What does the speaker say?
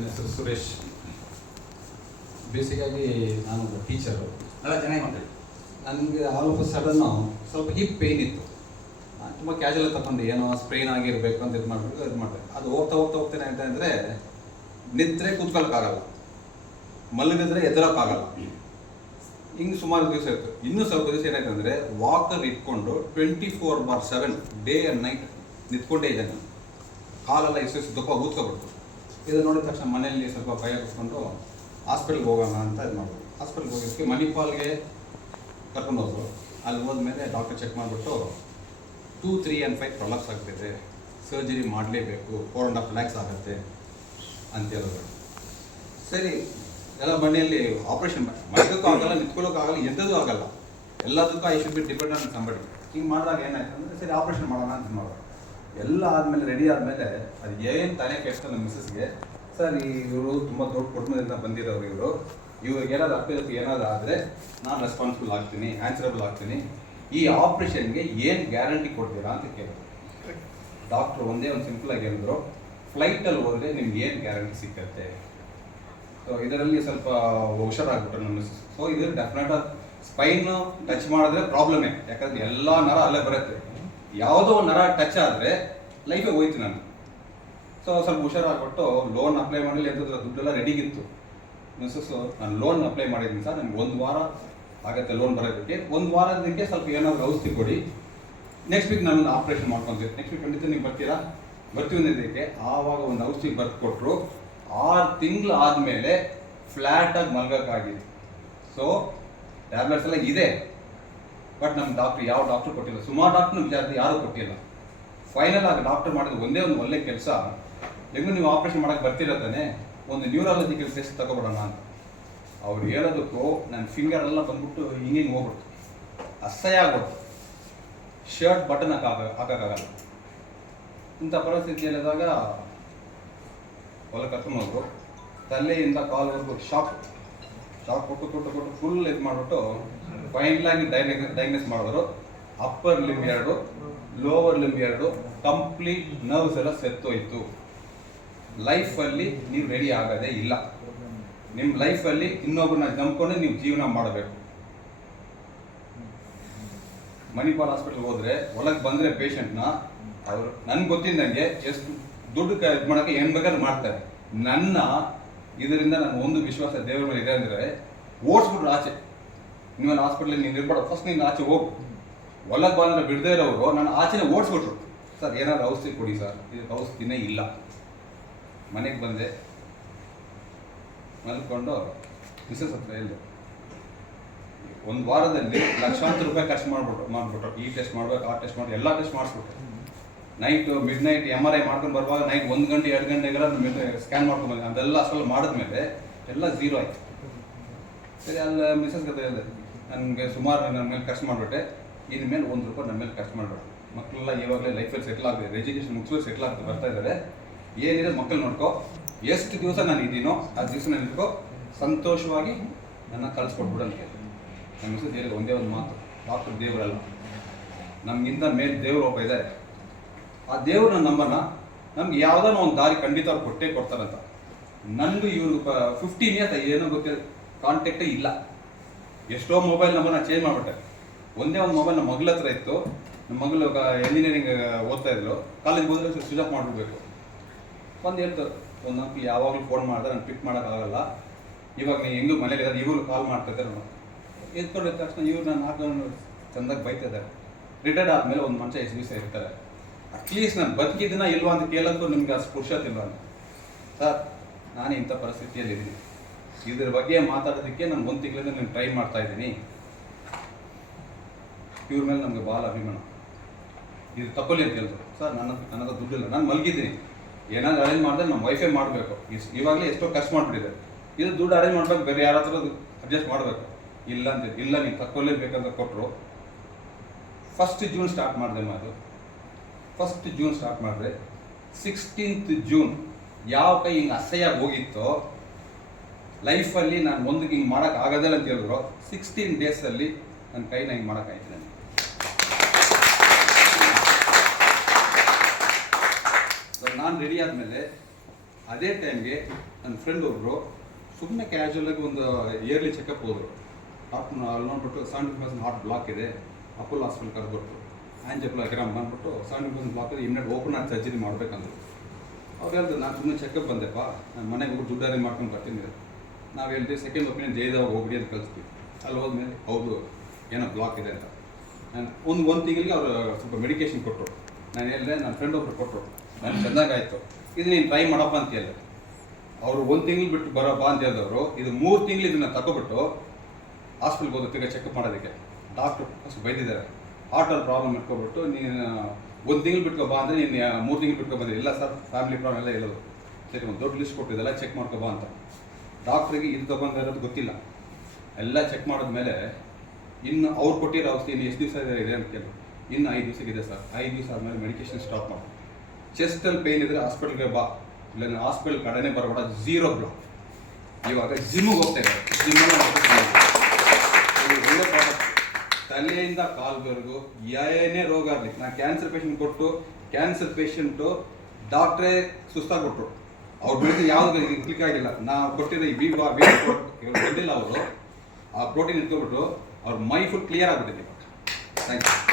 ನನ್ನ ಹೆಸರು ಸುರೇಶ್. ಬೇಸಿಗಾಗಿ ನಾನು ಒಬ್ಬ ಟೀಚರು. ಎಲ್ಲ ಚೆನ್ನಾಗಿ ಮಾತಾಡಿ. ನನಗೆ ಆಲ್ ಆಫ್ ಸಡನ್ನು ಸ್ವಲ್ಪ ಹಿಪ್ ಪೇಯ್ನ್ ಇತ್ತು. ತುಂಬ ಕ್ಯಾಶುವಲ್ ತಗೊಂಡು ಏನೋ ಸ್ಪ್ರೈನ್ ಆಗಿರಬೇಕು ಅಂತ ಇದು ಮಾಡಿದೆ. ಅದು ಹೋಗ್ತಾ ಏನಾಯ್ತು ಅಂದರೆ ನಿದ್ರೆ ಕೂತ್ಕೊಳ್ಳೋಕ್ಕಾಗಲ್ಲ, ಮಲಗಿದ್ರೆ ಎದ್ದರೋಕ್ಕಾಗಲ್ಲ. ಹಿಂಗೆ ಸುಮಾರು ದಿವಸ ಇತ್ತು. ಇನ್ನೂ ಸ್ವಲ್ಪ ದಿವಸ ಏನಾಯ್ತು ಅಂದರೆ ವಾಕರ್ ಇಟ್ಕೊಂಡು 24/7 ಡೇ ಆ್ಯಂಡ್ ನೈಟ್ ನಿಂತ್ಕೊಂಡೇ ಇದ್ದೆ ನಾನು. ಕಾಲೆಲ್ಲ ಇಷ್ಟು ದಪ್ಪ ಊದ್ಕೊಬಿಡ್ತು. ಇದು ನೋಡಿದ ತಕ್ಷಣ ಮನೆಯಲ್ಲಿ ಸ್ವಲ್ಪ ಭಯ ಕೂತ್ಕೊಂಡು ಹಾಸ್ಪಿಟ್ಲ್ಗೆ ಹೋಗೋಣ ಅಂತ ಇದು ಮಾಡಿದ್ರು. ಹಾಸ್ಪಿಟ್ಲ್ಗೆ ಹೋಗಿದ್ದಕ್ಕೆ ಮಣಿಪಾಲ್ಗೆ ಕರ್ಕೊಂಡು ಹೋದ್ರು. ಅಲ್ಲಿ ಹೋದ್ಮೇಲೆ ಡಾಕ್ಟರ್ ಚೆಕ್ ಮಾಡಿಬಿಟ್ಟು 2, 3 and 5 ಪ್ರೊಲಾಪ್ಸ್ ಆಗ್ತಿದೆ, ಸರ್ಜರಿ ಮಾಡಲೇಬೇಕು, 4.5 lakhs ಆಗುತ್ತೆ ಅಂತ ಹೇಳಿದ್ರು. ಸರಿ, ಎಲ್ಲ ಮನೆಯಲ್ಲಿ ಆಪ್ರೇಷನ್ ಮಾಡೋಕ್ಕೂ ಆಗಲ್ಲ, ನಿಂತ್ಕೊಳ್ಳೋಕ್ಕಾಗಲ್ಲ, ಎದ್ದೂ ಆಗಲ್ಲ, ಎಲ್ಲದಕ್ಕೂ I should be depend on somebody. ಹಿಂಗೆ ಮಾಡಿದಾಗ ಏನಾಯ್ತು ಅಂದರೆ ಸರಿ ಆಪ್ರೇಷನ್ ಮಾಡೋಣ ಅಂತ ಮಾಡೋದು. ಎಲ್ಲ ಆದಮೇಲೆ ರೆಡಿ ಆದಮೇಲೆ ಅದು ಏನು ತಲೆ ಕೆಡ್ತು ನಮ್ಮ ಮಿಸ್ಸಸ್ಗೆ. ಸರ್ ಇವರು ತುಂಬ ದೊಡ್ಡ ಕುಟುಂಬದಿಂದ ಬಂದಿರೋರು, ಇವ್ರಿಗೆ ಏನಾದ್ರು ಅಪ್ಪಿದಕ್ಕೆ ಏನಾದ್ರು ಆದರೆ ನಾನು ರೆಸ್ಪಾನ್ಸಿಬಲ್ ಆಗ್ತೀನಿ, ಆನ್ಸರಬಲ್ ಆಗ್ತೀನಿ. ಈ ಆಪ್ರೇಷನ್ಗೆ ಏನು ಗ್ಯಾರಂಟಿ ಕೊಡ್ತೀರಾ ಅಂತ ಕೇಳಿದ್ರು. ಡಾಕ್ಟ್ರು ಒಂದೇ ಒಂದು ಸಿಂಪಲ್ ಆಗಿ ಹೇಳಿದ್ರು, ಫ್ಲೈಟಲ್ಲಿ ಹೋದರೆ ನಿಮ್ಗೆ ಏನು ಗ್ಯಾರಂಟಿ ಸಿಕ್ಕತ್ತೆ. ಸೊ ಇದರಲ್ಲಿ ಸ್ವಲ್ಪ ಹುಷಾರಾಗ್ಬಿಟ್ರು ನಮ್ಮ ಮಿಸ್ಸಸ್. ಸೊ ಇದು ಡೆಫಿನೆಟ್ ಸ್ಪೈನು ಟಚ್ ಮಾಡಿದ್ರೆ ಪ್ರಾಬ್ಲಮೇ, ಯಾಕಂದ್ರೆ ಎಲ್ಲ ನರ ಅಲ್ಲೇ ಬರುತ್ತೆ. ಯಾವುದೋ ಒಂದು ನರ ಟಚ್ ಆದರೆ ಲೈಫೇ ಹೋಯ್ತು ನಾನು. ಸೊ ಸ್ವಲ್ಪ ಹುಷಾರಾಗ್ಬಿಟ್ಟು ಲೋನ್ ಅಪ್ಲೈ ಮಾಡಲಿ ಅಂತಂದ್ರೆ ದುಡ್ಡೆಲ್ಲ ರೆಡಿಗಿತ್ತು. ಮಿಸ್ಸಸ್ ನಾನು ಲೋನ್ ಅಪ್ಲೈ ಮಾಡಿದ್ದೀನಿ ಸರ್, ನನಗೆ 1 ವಾರ ಆಗುತ್ತೆ ಲೋನ್ ಬರೋದಕ್ಕೆ, 1 ವಾರದಕ್ಕೆ ಸ್ವಲ್ಪ ಏನಾದರೂ ಔಷಧಿ ಕೊಡಿ, ನೆಕ್ಸ್ಟ್ ವೀಕ್ ನಾನು ಆಪ್ರೇಷನ್ ಮಾಡ್ಕೊತೀವಿ, ನೆಕ್ಸ್ಟ್ ವೀಕ್ ಖಂಡಿತ ನೀವು ಬರ್ತೀರಾ, ಬರ್ತೀವಿ ಅನ್ನೋದಕ್ಕೆ ಆವಾಗ ಒಂದು ಔಷಧಿ ಬರ್ದು ಕೊಟ್ಟರು. 6 ತಿಂಗಳು ಆದಮೇಲೆ ಫ್ಲ್ಯಾಟಾಗಿ ಮಲ್ಗೋಕ್ಕಾಗಿದೆ. ಸೊ ಟ್ಯಾಬ್ಲೆಟ್ಸ್ ಎಲ್ಲ ಇದೆ, ಬಟ್ ನಮ್ಮ ಡಾಕ್ಟ್ರು ಯಾವ ಡಾಕ್ಟ್ರು ಕೊಟ್ಟಿಲ್ಲ, ಸುಮಾರು ಡಾಕ್ಟ್ರು ವಿಚಾರ ಯಾರೂ ಕೊಟ್ಟಿಲ್ಲ. ಫೈನಲ್ ಆಗಿ ಡಾಕ್ಟರ್ ಮಾಡಿದ ಒಂದೇ ಒಂದು ಒಳ್ಳೆ ಕೆಲಸ, ಹೆಂಗೂ ನೀವು ಆಪ್ರೇಷನ್ ಮಾಡೋಕ್ಕೆ ಬರ್ತಿರತ್ತಾನೆ, ಒಂದು ನ್ಯೂರಾಲಜಿಕಲ್ ಟೆಸ್ಟ್ ತಗೊಬಿಡೋಣ ಅಂತ. ಅವ್ರು ಹೇಳೋದಕ್ಕೂ ನನ್ನ ಫಿಂಗರ್ ಎಲ್ಲ ಬಂದ್ಬಿಟ್ಟು ಹಿಂಗೆ ಹೋಗ್ಬಿಡ್ತು, ಅಸಹ್ಯ ಆಗ್ಬಿಡ್ತು. ಶರ್ಟ್ ಬಟನ್ ಹಾಕೋಕ್ಕಾಗಲ್ಲ. ಇಂಥ ಪರಿಸ್ಥಿತಿಯಲ್ಲಿದ್ದಾಗ ಹೊಲ ಕರ್ಕೊಂಡು ಹೋದ್ರು. ತಲೆಯಿಂದ ಕಾಲ್ವರೆಗೂ ಶಾಕ್ ಕೊಟ್ಟು ಫುಲ್ ಇದು ಮಾಡಿಬಿಟ್ಟು ಫೈನಲಾಗಿ ಡಯಾಗ್ನೋಸ್ ಮಾಡಿದ್ರು. Upper limb 2, lower limb 2 complete nerves ಎಲ್ಲ ಸೆತ್ತೋಯ್ತು. ಲೈಫಲ್ಲಿ ನೀವು ರೆಡಿ ಆಗೋದೇ ಇಲ್ಲ. ನಿಮ್ಮ ಲೈಫಲ್ಲಿ ಇನ್ನೊಬ್ಬರನ್ನ ನಂಬ್ಕೊಂಡು ನೀವು ಜೀವನ ಮಾಡಬೇಕು. ಮಣಿಪಾಲ್ ಹಾಸ್ಪಿಟಲ್ಗೆ ಹೋದರೆ ಒಳಗೆ ಬಂದರೆ ಪೇಷಂಟ್ನ ಅವರು ನನ್ಗೆ ಗೊತ್ತಿದ್ದಂಗೆ ಎಷ್ಟು ದುಡ್ಡು ಇದು ಮಾಡೋಕ್ಕೆ ಏನು ಬೇಕಾದ್ರೂ ಮಾಡ್ತಾರೆ. ನನ್ನ ಇದರಿಂದ ನಾನು ಒಂದು ವಿಶ್ವಾಸ ದೇವರ ಮೇಲೆ ಇದೆ ಅಂದರೆ ಓಡಿಸ್ಬಿಟ್ರು ಆಚೆ. ನೀವೆಲ್ಲ ಹಾಸ್ಪಿಟ್ಲಿಗೆ ನೀನು ಇರ್ಬೇಡ, ಫಸ್ಟ್ ನೀನು ಆಚೆ ಹೋಗು. ಒಳಗೆ ಬಂದರೆ ಬಿಡದೇ ಇರೋರು ನಾನು ಆಚೆನೇ ಓಡಿಸ್ಬಿಟ್ರು. ಸರ್ ಏನಾದ್ರು ಔಷಧಿ ಕೊಡಿ ಸರ್, ಇದಕ್ಕೆ ಔಷಧಿನೇ ಇಲ್ಲ. ಮನೆಗೆ ಬಂದೆ, ಮಲ್ಕೊಂಡು ಮಿಸ್ಸಸ್ ಹತ್ರ ಹೇಳಿದೆ, 1 ವಾರದಲ್ಲಿ ಲಕ್ಷಾಂತರ ರೂಪಾಯಿ ಖರ್ಚು ಮಾಡಿಬಿಟ್ರು. ಈ ಟೆಸ್ಟ್ ಮಾಡ್ಬೇಕು, ಆ ಟೆಸ್ಟ್ ಮಾಡಿ, ಎಲ್ಲ ಟೆಸ್ಟ್ ಮಾಡಿಸ್ಬಿಟ್ರು. ಮಿಡ್ ನೈಟ್ MRI ಮಾಡ್ಕೊಂಡು ಬರುವಾಗ ನೈಟ್ 1 ಗಂಟೆ 2 ಗಂಟೆಗೆಲ್ಲ ಸ್ಕ್ಯಾನ್ ಮಾಡ್ಕೊಂಡು ಬಂದೆ. ಅದೆಲ್ಲ ಅಷ್ಟೆಲ್ಲ ಮಾಡಿದ್ಮೇಲೆ ಎಲ್ಲ ಝೀರೋ ಆಯಿತು. ಸರಿ, ಅಲ್ಲಿ ಮಿಸ್ಸಸ್ ಕತೆ ಹೇಳಿದೆ, ನನಗೆ ಸುಮಾರು ನನ್ನ ಮೇಲೆ ಖರ್ಚು ಮಾಡಿಬಿಟ್ಟೆ, ಇನ್ಮೇಲೆ 1 ರೂಪಾಯಿ ನನ್ನ ಮೇಲೆ ಖರ್ಚು ಮಾಡಬೇಡ. ಮಕ್ಕಳೆಲ್ಲ ಇವಾಗಲೇ ಲೈಫಲ್ಲಿ ಸೆಟ್ಲ್ ಆಗ್ತಿದೆ, ಎಜುಕೇಷನ್ ಮುಗಿಸೋದು ಸೆಟ್ಲ್ ಆಗ್ತಾ ಬರ್ತಾ ಇದ್ದಾರೆ. ಏನಿದೆ ಮಕ್ಕಳು ನೋಡ್ಕೊ, ಎಷ್ಟು ದಿವಸ ನಾನು ಇದ್ದೀನೋ ಆ ದಿವಸ ನಾನು ಇಟ್ಕೋ, ಸಂತೋಷವಾಗಿ ನನ್ನ ಕಳಿಸ್ಕೊಟ್ಬಿಡು ಅಂತ ಹೇಳಿ ನಮ್ಮ ಮಿಸ್ಸಸ್ ಹೇಳಿದ ಒಂದೇ ಒಂದು ಮಾತು, ಡಾಕ್ಟರ್ ದೇವರಲ್ಲ, ನಮಗಿಂತ ಮೇಲೆ ದೇವರು ಒಬ್ಬ ಇದ್ದಾರೆ. ಆ ದೇವ್ರನ್ನ ನಂಬನ, ನಮ್ಗೆ ಯಾವುದಾನ ಒಂದು ದಾರಿ ಖಂಡಿತ ಅವ್ರು ಕೊಟ್ಟೇ ಕೊಡ್ತಾರಂತ. ನನಗೂ ಇವ್ರಿಗೆ 15 years ಏನೋ ಗೊತ್ತಿಲ್ಲ, ಕಾಂಟ್ಯಾಕ್ಟೇ ಇಲ್ಲ. ಎಷ್ಟೋ ಮೊಬೈಲ್ ನಂಬರ್ನ ಚೇಂಜ್ ಮಾಡಿಬಿಟ್ಟೆ. ಒಂದೇ ಒಂದು ಮೊಬೈಲ್ ನಮ್ಮ ಮಗಳ ಹತ್ರ ಇತ್ತು. ನಮ್ಮ ಮಗಳು ಇಂಜಿನಿಯರಿಂಗ್ ಓದ್ತಾ ಇದ್ರು. ಕಾಲೇಜ್ಗೆ ಹೋದ್ರೆ ಸ್ವಿಚ್ ಆಫ್ ಮಾಡಿಬಿಡ್ಬೇಕು. ಒಂದು ಹೇಳ್ತಾರೆ, ಒಂದು ಅಂಕಲ್ ಯಾವಾಗಲೂ ಫೋನ್ ಮಾಡಿದ್ರೆ ನಾನು ಪಿಕ್ ಮಾಡೋಕ್ಕಾಗಲ್ಲ, ಇವಾಗ ನೀವು ಹೆಂಗೂ ಮನೇಲಿ ಇದ್ದಾರೆ, ಇವರು ಕಾಲ್ ಮಾಡ್ತಿದ್ದಾರೆ. ಎದ್ಕೊಂಡಿದ್ದ ತಕ್ಷಣ ಇವ್ರು ನಾನು ಹಾಕೊಂಡು ಚೆಂದಾಗಿ ಬೈತಿದ್ದಾರೆ. ರಿಟೈರ್ಡ್ ಆದಮೇಲೆ ಒಂದು ಮನುಷ್ಯ ಎಷ್ಟು ದಿವಸ ಇರ್ತಾರೆ, ಅಟ್ಲೀಸ್ಟ್ ನಾನು ಬದುಕಿದ್ದೀನ ಇಲ್ವಾ ಅಂತ ಕೇಳೋದು ನಿಮ್ಗೆ ಅಷ್ಟು ಪುರುಷತಿಲ್ಲ ಅಂತ. ಸರ್ ನಾನೇ ಇಂಥ ಪರಿಸ್ಥಿತಿಯಲ್ಲಿದ್ದೀನಿ, ಇದ್ರ ಬಗ್ಗೆ ಮಾತಾಡೋದಕ್ಕೆ ನಾನು 1 ತಿಂಗಳಿಂದ ನಾನು ಟ್ರೈ ಮಾಡ್ತಾ ಇದ್ದೀನಿ. ಇವ್ರ ಮೇಲೆ ನಮಗೆ ಭಾಳ ಅಭಿಮಾನ, ಇದು ತಗೊಳ್ಳಿ ಅಂತ ಹೇಳಿದ್ರು. ಸರ್ ನನ್ನ ದುಡ್ಡಿಲ್ಲ, ನಾನು ಮಲಗಿದ್ದೀನಿ, ಏನಾದ್ರು ಅರೇಂಜ್ ಮಾಡಿದ್ರೆ ನಮ್ಮ ವೈಫೈ ಮಾಡಬೇಕು. ಇವಾಗಲೇ ಎಷ್ಟೋ ಖರ್ಚು ಮಾಡಿಬಿಟ್ಟಿದೆ, ಇದು ದುಡ್ಡು ಅರೇಂಜ್ ಮಾಡ್ಬೇಕು, ಬೇರೆ ಯಾರ ಹತ್ರ ಅಡ್ಜಸ್ಟ್ ಮಾಡಬೇಕು. ಇಲ್ಲ ಅಂತ ಇಲ್ಲ, ನೀವು ತಗೊಳ್ಳೇಬೇಕಂತ ಕೊಟ್ಟರು. 1 ಜೂನ್ ಸ್ಟಾರ್ಟ್ ಮಾಡಿದೆ ಮಾತು. 1 ಜೂನ್ ಸ್ಟಾರ್ಟ್ ಮಾಡಿದ್ರೆ 16th ಜೂನ್ ಯಾವ ಕೈ ಹಿಂಗೆ ಅಸಹ್ಯಾಗಿ ಹೋಗಿತ್ತೋ ಲೈಫಲ್ಲಿ, ನಾನು ಒಂದಕ್ಕೆ ಹಿಂಗೆ ಮಾಡೋಕ್ಕಾಗೋದಿಲ್ಲ ಅಂತ ಹೇಳಿದ್ರು. 16 ಡೇಸಲ್ಲಿ ನನ್ನ ಕೈನ ಹಿಂಗೆ ಮಾಡೋಕ್ಕಾಯ್ತು. ನನಗೆ ನಾನು ರೆಡಿ ಆದಮೇಲೆ ಅದೇ ಟೈಮ್ಗೆ ನನ್ನ ಫ್ರೆಂಡ್ ಒಬ್ಬರು ಸುಮ್ಮನೆ ಕ್ಯಾಶುವಲಾಗಿ ಒಂದು ಇಯರ್ಲಿ ಚೆಕಪ್ ಹೋದರು. ಡಾಕ್ಟ್ರು ಅಲ್ಲಿ ನೋಡ್ಬಿಟ್ಟು 70% ಹಾರ್ಟ್ ಬ್ಲಾಕ್ ಇದೆ, ಅಪೋಲೋ ಹಾಸ್ಪಿಟಲ್ ಕರೆದ್ಬಿಟ್ಟು ಆಂಜಿಯೋಗ್ರಾಮ್ ಬಂದ್ಬಿಟ್ಟು 70% ಬ್ಲಾಕ್ ಇದೆ, ಇಮ್ಮಿಡಿಯೇಟ್ ಓಪನ್ ಹಾರ್ಟ್ ಸರ್ಜರಿ ಮಾಡಬೇಕಂದ್ರು. ಅವ್ರು ಹೇಳಿದ್ರು ನಾನು ಸುಮ್ಮನೆ ಚೆಕಪ್ ಬಂದೆಪ್ಪ, ನಾನು ಮನೆಗೆ ಹೋಗಿ ದುಡ್ಡು ಅರೇಂಜ್ ಮಾಡ್ಕೊಂಡು ಬರ್ತೀನಿ. ನಾವು ಹೇಳಿದ್ವಿ ಸೆಕೆಂಡ್ ಒಪಿನಿಯನ್ ಜೈದಾಗ ಹೋಗ್ಬಿಡಿ ಅಂತ ಕಳಿಸ್ತೀವಿ. ಅಲ್ಲಿ ಹೋದ್ಮೇಲೆ ಹೌದು ಏನೋ ಬ್ಲಾಕ್ ಇದೆ ಅಂತ ನಾನು ಒಂದು ತಿಂಗಳಿಗೆ ಅವರು ಸ್ವಲ್ಪ ಮೆಡಿಕೇಶನ್ ಕೊಟ್ಟರು. ನಾನು ಹೇಳಿದೆ ನನ್ನ ಫ್ರೆಂಡ್ ಒಬ್ರು ಕೊಟ್ಟರು, ನಾನು ಚೆನ್ನಾಗಾಯಿತು, ಇದು ನೀನು ಟ್ರೈ ಮಾಡಪ್ಪ ಅಂತ ಹೇಳಿದೆ. ಅವರು 1 ತಿಂಗಳು ಬಿಟ್ಟು ಬರೋಪ್ಪ ಅಂತ ಹೇಳಿದವರು ಇದು 3 ತಿಂಗಳು ಇದನ್ನು ತಗೊಬಿಟ್ಟು ಹಾಸ್ಪಿಟ್ಲ್ಗೆ ಹೋದ ತಿರ್ಗ ಚೆಕಪ್ ಮಾಡೋದಕ್ಕೆ ಡಾಕ್ಟ್ರು ಅಷ್ಟು ಬೈದಿದ್ದಾರೆ. ಹಾರ್ಟಲ್ಲಿ ಪ್ರಾಬ್ಲಮ್ ಇಟ್ಕೊಬಿಟ್ಟು ನೀನು 1 ತಿಂಗಳು ಬಿಟ್ಕೊಬಾ ಅಂದರೆ ನೀನು 3 ತಿಂಗಳು ಬಿಟ್ಕೊಬಂದಿಲ್ಲ. ಇಲ್ಲ ಸರ್ ಫ್ಯಾಮಿಲಿ ಪ್ರಾಬ್ಲಮ್ ಎಲ್ಲ ಹೇಳೋದು. ಸರಿ ಒಂದು ದೊಡ್ಡ ಲಿಸ್ಟ್ ಕೊಟ್ಟಿದ್ದೆಲ್ಲ ಚೆಕ್ ಮಾಡ್ಕೊಬಾ ಅಂತ. ಡಾಕ್ಟ್ರಿಗೆ ಇದು ತೊಗೊಂಡಿರೋದು ಗೊತ್ತಿಲ್ಲ. ಎಲ್ಲ ಚೆಕ್ ಮಾಡಿದ್ಮೇಲೆ ಇನ್ನು ಅವ್ರು ಕೊಟ್ಟಿರೋ ಔಷಧಿ ಇನ್ನು ಎಷ್ಟು ದಿವಸ ಇದೆ ಅಂತ ಕೇಳಿ, ಇನ್ನು 5 ದಿವಸಕ್ಕಿದೆ ಸರ್. 5 ದಿವಸ ಆದಮೇಲೆ ಮೆಡಿಕೇಶನ್ ಸ್ಟಾಪ್ ಮಾಡಿ. ಚೆಸ್ಟಲ್ಲಿ ಪೇಯ್ನ್ ಇದ್ದರೆ ಹಾಸ್ಪಿಟ್ಲ್ಗೆ ಬಾ, ಇಲ್ಲ ಹಾಸ್ಪಿಟಲ್ ಕಡೆನೇ ಬರಬೇಡ, 0 ಬ್ಲಾಕ್. ಇವಾಗ ಜಿಮ್ಗೆ ಹೋಗ್ತಾ ಇದ್ದಾರೆ. ಒಳ್ಳೆ ಪ್ರಾಡಕ್ಟ್, ತಲೆಯಿಂದ ಕಾಲ್ವರೆಗೂ ಏನೇ ರೋಗ ಆಗಲಿ. ನಾನು ಕ್ಯಾನ್ಸರ್ ಪೇಷಂಟ್ ಕೊಟ್ಟು ಕ್ಯಾನ್ಸರ್ ಪೇಷಂಟು ಡಾಕ್ಟ್ರೇ ಸುಸ್ತಾಗ್ಬಿಟ್ರು. ಅವ್ರ ಬೆಳೆದು ಯಾವುದು ಕ್ಲಿಕ್ ಆಗಿಲ್ಲ. ನಾವು ಕೊಟ್ಟಿರೋ ಈ ಬಂದಿಲ್ಲ ಅವರು ಆ ಪ್ರೋಟೀನ್ ಇಟ್ಕೊಬಿಟ್ಟು ಅವ್ರ ಮೈ ಫುಲ್ ಕ್ಲಿಯರ್ ಆಗ್ಬಿಟ್ಟಿದೆ. Thank you.